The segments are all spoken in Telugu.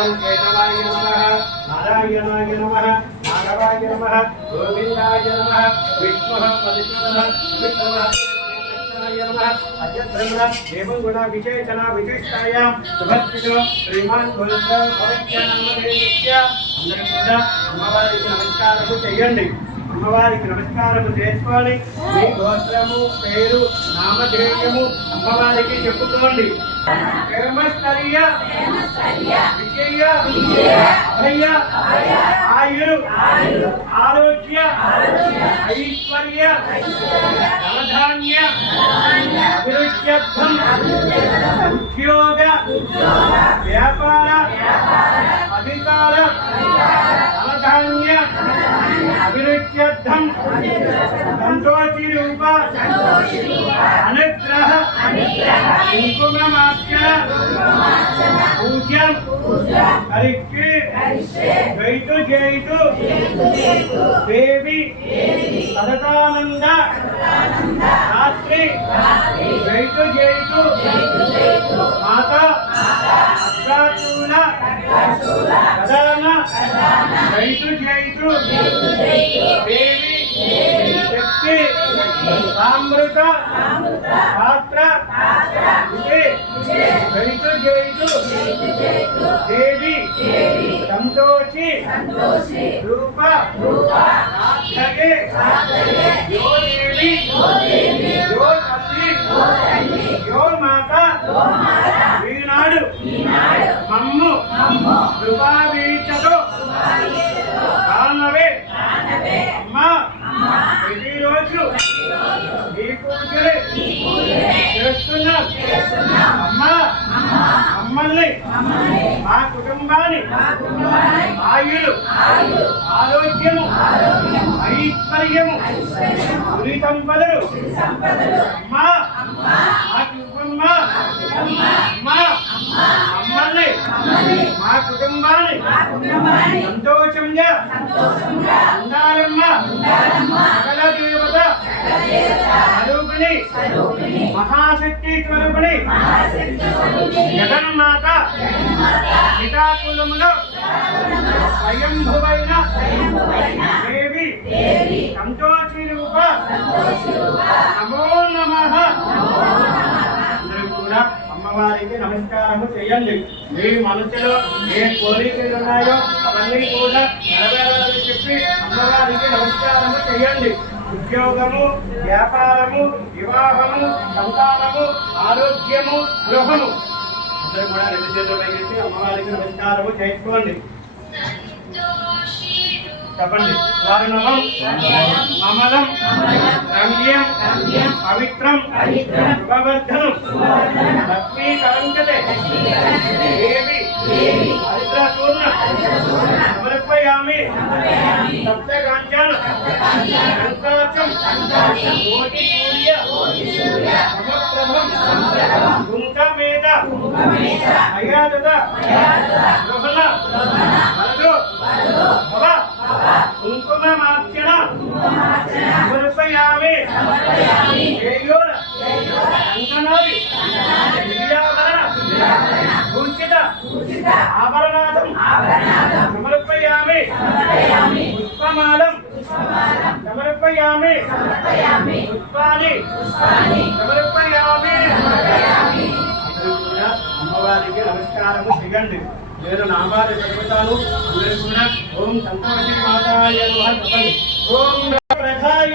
ఓం కేశవాయ నమః. నారాయణాయ నమః. మాధవాయ నమః. గోవిందాయ నమః. విష్ణుః విశేషణ విశిష్టాయాం. సుభద్రితో శ్రీమాన్ కూడా అమ్మవారికి నమస్కారము చేయండి. అమ్మవారికి నమస్కారము చేసుకోండి మీ గోత్రము పేరు నామధేయము అమ్మవారికి చెప్పుకోండి. హేమస్థల్య విజయ అభయ ఆయురు ఆరోగ్య ఐశ్వర్య ధనధాన్య అభివృద్ధ్యర్థం ఉద్యోగ వ్యాపార అధికార ధనధాన్య అభివృద్ధ్యర్థం సంతోషి రూప అనుగ్రహ కుంకుమమాఖ్య పూజ్యం హరికి జైతు జైతు దేవి సదతానంద రాత్రి జైతు జైతు మాత అగ్రాచూల ప్రధాన జైతు జైతు దేవి సామృత పాత్ర జైతు జైతు దేవి సంతోషి. రూప సాధకే కుటుంబాన్ని ఆయులు ఆరోగ్యము ఐశ్వర్యము గురి సంపదలు. మా కుటుంబ మా కుటుంబాన్ని సంతోషంగా. ఉండాలమ్మా సకల దేవత స్వరూపిణి. మహాశక్తి స్వరూపిణి. జగన్మాత. పితాకులములో. స్వయంభువైన. దేవి. సంతోషి రూప నమో వారికి నమస్కారము చేయండి. మీ మనసులో ఏ కోరికలు ఉన్నాయో అవన్నీ కూడా నెరవేరాలని చెప్పి అమ్మవారికి నమస్కారము చేయండి. ఉద్యోగము వ్యాపారము వివాహము సంతానము ఆరోగ్యము గృహము. అందరూ కూడా రెండు చేతులు అమ్మవారికి నమస్కారము చేసుకోండి చెప్పండి. వారణమం అమలం రమ్యం పవిత్రం శుభవర్ధనం లక్ష్మీకరంచతే దేవి హరిద్రసూర్ణ సమర్పయామి సప్తకాంచన సంకాచం కోటి సూర్య సమప్రభం కుంకమేద అయాదత సమర్పయామి. పుష్పమాలం. సమర్పయామి. పుష్పాని సమర్పయామి. అమ్మవారికి నమస్కారము చేయండి. నేను నామాలు చెబుతాను. ఓం సంతోషి మాతాయ ఓం రథాయ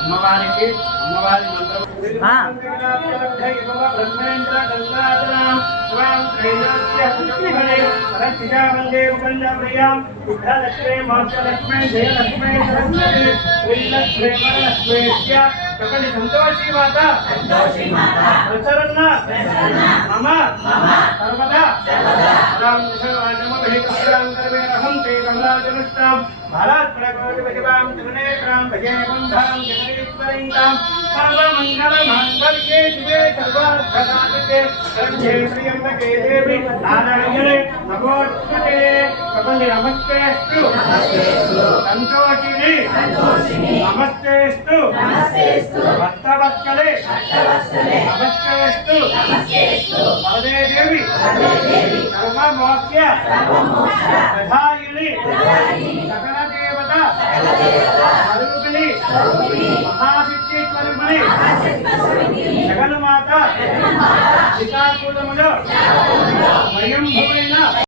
అమ్మవారికి అమ్మవారి మంత్రం ఆ. బ్రహ్మేంద్ర గంగాధరం స్వాం త్రైలోక్య పుష్పఫలే సరస్వతీ వందే ఉపంజప్రియాం బుద్ధలక్ష్మీ మోక్షలక్ష్మీ జయలక్ష్మీ సరస్వతి శ్రీలక్ష్మీ వరలక్ష్మీస్య కపలి సంతోషి మాత ప్రసరన్న మమ సర్వదా రామ సర్వాజమభి కస్యాం కర్మే రహం తే కమలాజనుష్టాం భారత్ప్రకోటిపతివాం త్రినేత్రాం భజే బంధాం జగదీశ్వరీతాం సర్వమంగళమాంగళ్యే శివే సర్వార్థసాధికే శరణ్యే త్ర్యంబకే దేవి నారాయణే నమోస్తుతే కపలి నమస్తేస్తు సంతోషిని నమస్తేస్తు భక్తవత్సలే నమస్తేస్తు వరదే దేవి స్వరూపిణి మహాశక్తి స్వరూపిణి జగన్మాత శ్రీకాకుళములో స్వయంభువైన